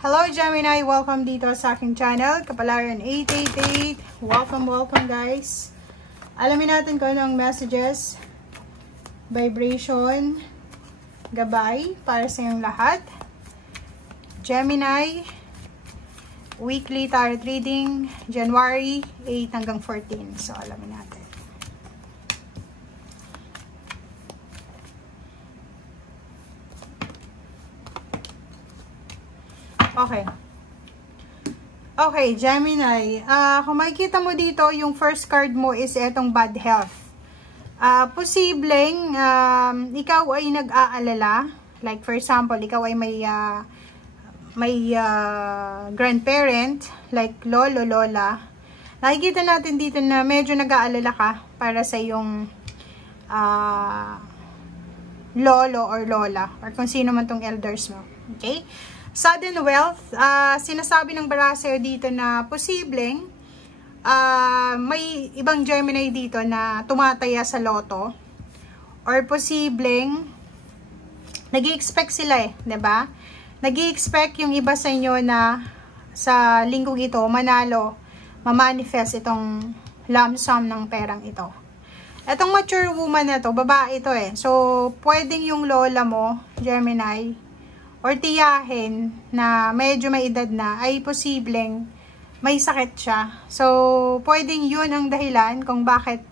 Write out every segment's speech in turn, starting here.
Hello Gemini! Welcome dito sa aking channel, Kapalaran 888. Welcome guys. Alamin natin kung ano ang messages, vibration, gabay para sa inyong lahat. Gemini, weekly tarot reading, January 8 hanggang 14. So alamin natin. Okay, Gemini. Kung makikita mo dito, yung first card mo is etong bad health. Posibleng ikaw ay nag-aalala. Like for example, ikaw ay may grandparent, like lolo, lola. Nakikita natin dito na medyo nag-aalala ka para sa iyong lolo or lola, or kung sino man tong elders mo. Okay? Sudden wealth, sinasabi ng baraha sa'yo dito na posibleng may ibang Gemini dito na tumataya sa loto, or posibleng nag-i-expect sila diba? Nag-i-expect yung iba sa inyo na sa linggong ito manalo, ma-manifest itong lump sum ng perang ito. Etong mature woman na to, babae ito So, pwedeng yung lola mo, Gemini, or tiyahin na medyo may edad na, ay posibleng may sakit siya. So, pwedeng yun ang dahilan kung bakit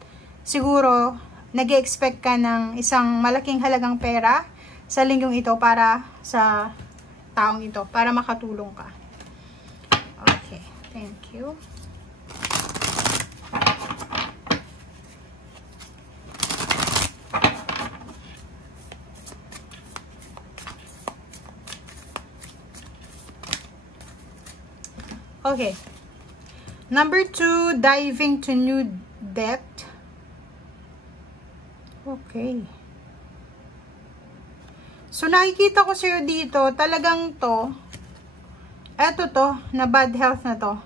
siguro nag-expect ka ng isang malaking halagang pera sa linggong ito para sa taong ito, para makatulong ka. Okay, thank you. Okay. Number 2, diving to new depth. Okay. So, nakikita ko sa'yo dito, talagang eto na bad health na to.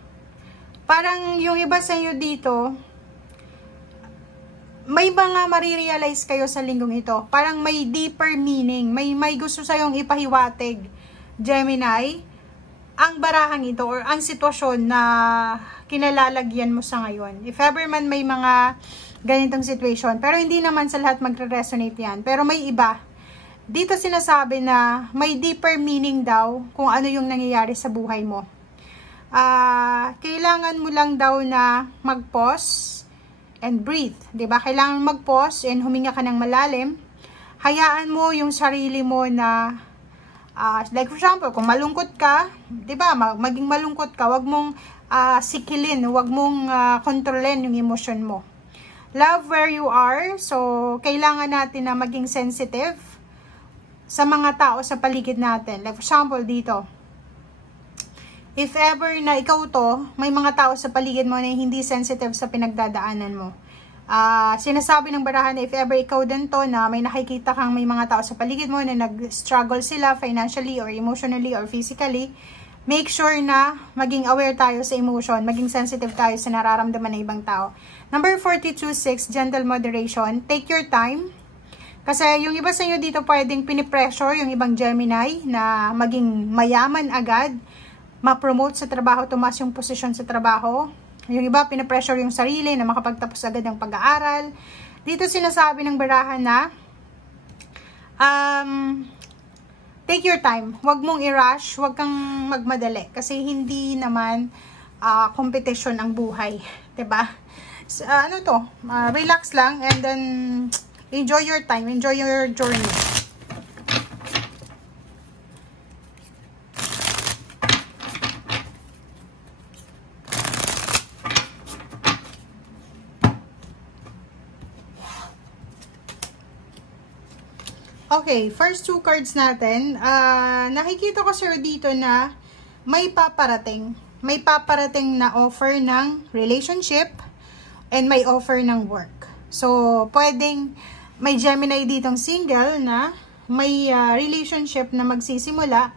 Parang yung iba sa'yo dito, may mga marirealize kayo sa linggong ito. Parang may deeper meaning. May gusto sa'yong ipahiwatig, Gemini, ang barahang ito or ang sitwasyon na kinalalagyan mo sa ngayon. If ever man may mga ganitong situation, pero hindi naman sa lahat magre-resonate yan. Pero may iba. Dito sinasabi na may deeper meaning daw kung ano yung nangyayari sa buhay mo. Kailangan mo lang daw na mag-pause and breathe. Diba? Kailangan mag-pause and huminga ka ng malalim. Hayaan mo yung sarili mo na like for example, kung malungkot ka, 'di ba? Maging malungkot ka, 'wag mong sikilin, 'wag mong kontrolin yung emosyon mo. Love where you are. So, kailangan natin na maging sensitive sa mga tao sa paligid natin. Like for example, dito. If ever na ikaw may mga tao sa paligid mo na hindi sensitive sa pinagdadaanan mo. Sinasabi ng barahan na if ever ikaw din na may nakikita kang may mga tao sa paligid mo na nag-struggle sila financially or emotionally or physically, make sure na maging aware tayo sa emotion, maging sensitive tayo sa nararamdaman ng ibang tao. Number 42.6, gentle moderation. Take your time. Kasi yung iba sa inyo dito pwedeng pinipressure yung ibang Gemini na maging mayaman agad, ma-promote sa trabaho, tumas yung posisyon sa trabaho. Yung iba, pinapressure yung sarili na makapagtapos agad ng pag-aaral. Dito sinasabi ng barahan na take your time. Huwag mong i-rush, huwag kang magmadali. Kasi hindi naman competition ang buhay. Diba? So, relax lang and then enjoy your time, enjoy your journey. Okay, first two cards natin. Nakikita ko sir dito na may paparating. May paparating na offer ng relationship and may offer ng work. So, pwedeng may Gemini ditong single na may relationship na magsisimula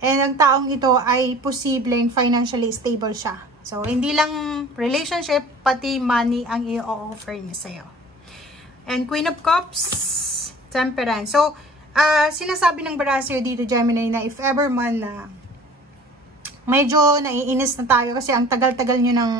and ang taong ito ay posibleng financially stable siya. So, hindi lang relationship, pati money ang i-offer niya sa'yo. And Queen of Cups, Temperance. So, sinasabi ng baraha sa'yo dito, Gemini, na if ever man na medyo naiinis na tayo kasi ang tagal-tagal nyo ng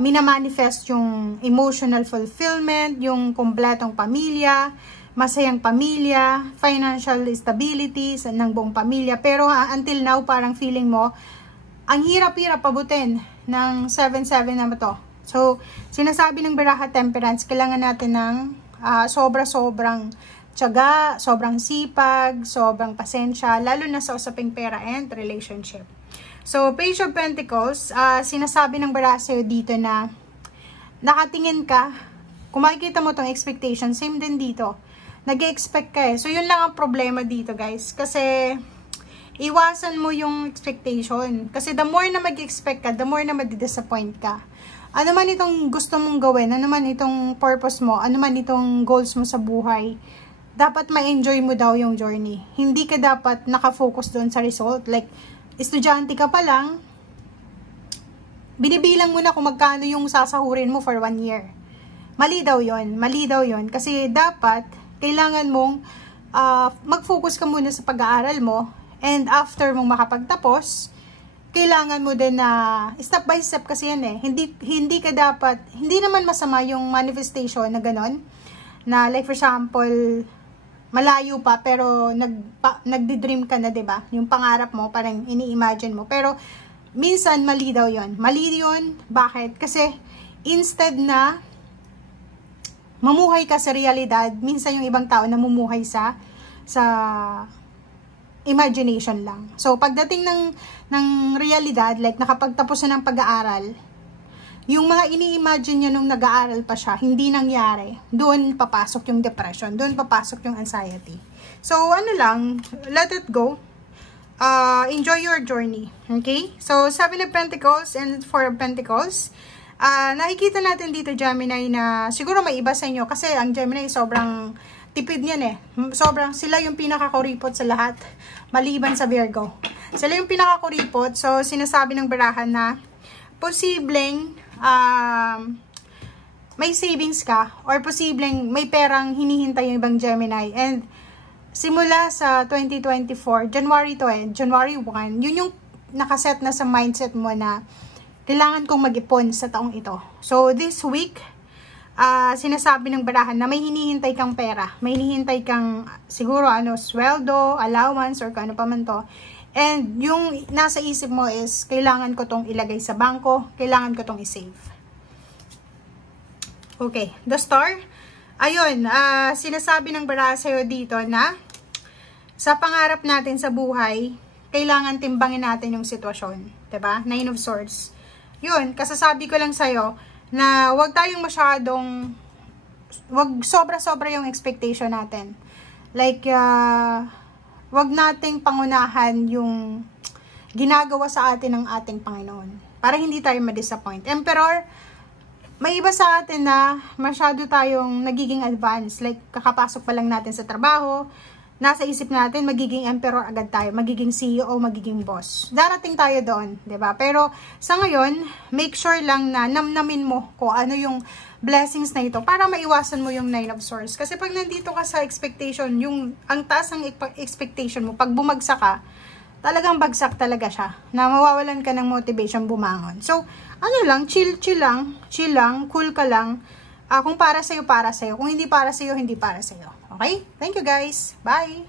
minamanifest yung emotional fulfillment, yung kumpletong pamilya, masayang pamilya, financial stability ng buong pamilya. Pero until now, parang feeling mo, ang hirap-hirap pabutin ng 7-7 na to. So, sinasabi ng Baraha Temperance, kailangan natin ng sobra-sobrang tiyaga, sobrang sipag, sobrang pasensya, lalo na sa usaping pera and relationship. So, Page of Pentacles, sinasabi ng Baraha sa'yo dito na nakatingin ka, kung makikita mo tong expectation, same din dito. Nag-expect ka eh. So, yun lang ang problema dito, guys. Kasi, iwasan mo yung expectation. Kasi the more na mag-expect ka, the more na madi-disappoint ka. Ano man itong gusto mong gawin, ano man itong purpose mo, ano man itong goals mo sa buhay, dapat ma-enjoy mo daw yung journey. Hindi ka dapat nakafocus doon sa result. Like, estudyante ka pa lang, binibilang mo na kung magkano yung sasahurin mo for 1 year. Mali daw yun. Mali daw yun. Kasi dapat, kailangan mong mag-focus ka muna sa pag-aaral mo, and after mong makapagtapos, kailangan mo din na step by step kasi yan eh. Hindi ka dapat, hindi naman masama yung manifestation na ganon, na like for example, malayo pa pero nagdi-dream ka na, 'di ba? Yung pangarap mo parang ini-imagine mo. Pero minsan mali daw 'yon. Mali 'yon. Bakit? Kasi instead na mamuhay ka sa realidad, minsan yung ibang tao namumuhay sa imagination lang. So pagdating ng realidad, like nakapagtapos na ng pag-aaral, yung mga ini-imagine niya nung nag-aaral pa siya, hindi nangyari. Doon papasok yung depression. Doon papasok yung anxiety. So, ano lang, let it go. Enjoy your journey. Okay? So, 7 of Pentacles and 4 of Pentacles. Nakikita natin dito, Gemini, na siguro may iba sa inyo. Kasi ang Gemini, sobrang tipid niyan eh. Sobrang, sila yung pinakakuripot sa lahat. Maliban sa Virgo. Sila yung pinakakuripot. So, sinasabi ng Baraha na posibleng may savings ka or posibleng may perang hinihintay yung ibang Gemini. And simula sa 2024, January to January 1, yun yung nakaset na sa mindset mo na kailangan kong mag-ipon sa taong ito. So this week, sinasabi ng Baraha na may hinihintay kang pera. May hinihintay kang siguro sweldo, allowance, or kung ano pa man to. And yung nasa isip mo is, kailangan ko tong ilagay sa bangko, kailangan ko tong isave. Okay, the star. Ayun, sinasabi ng Baraha sa'yo dito na sa pangarap natin sa buhay, kailangan timbangin natin yung sitwasyon. 'Di ba? 9 of Swords. Yun, kasasabi ko lang sa'yo na wag tayong masyadong, wag sobra-sobra yung expectation natin. Like, wag nating pangunahan yung ginagawa sa atin ng ating Panginoon. Para hindi tayo ma-disappoint. Emperor, may iba sa atin na masyado tayong nagiging advanced. Like, kakapasok pa lang natin sa trabaho, nasa isip natin, magiging emperor agad tayo, magiging CEO, magiging boss. Darating tayo doon, 'di ba? Pero sa ngayon, make sure lang na namnamin mo kung ano yung blessings na ito para maiwasan mo yung 9 of Swords. Kasi pag nandito ka sa expectation, yung ang taas ng expectation mo, pag bumagsak ka, talagang bagsak talaga siya. Na mawawalan ka ng motivation bumangon. So, ano lang, chill lang, cool ka lang. Kung para sa'yo, para sa'yo. Kung hindi para sa'yo, hindi para sa'yo. Okay? Thank you guys. Bye!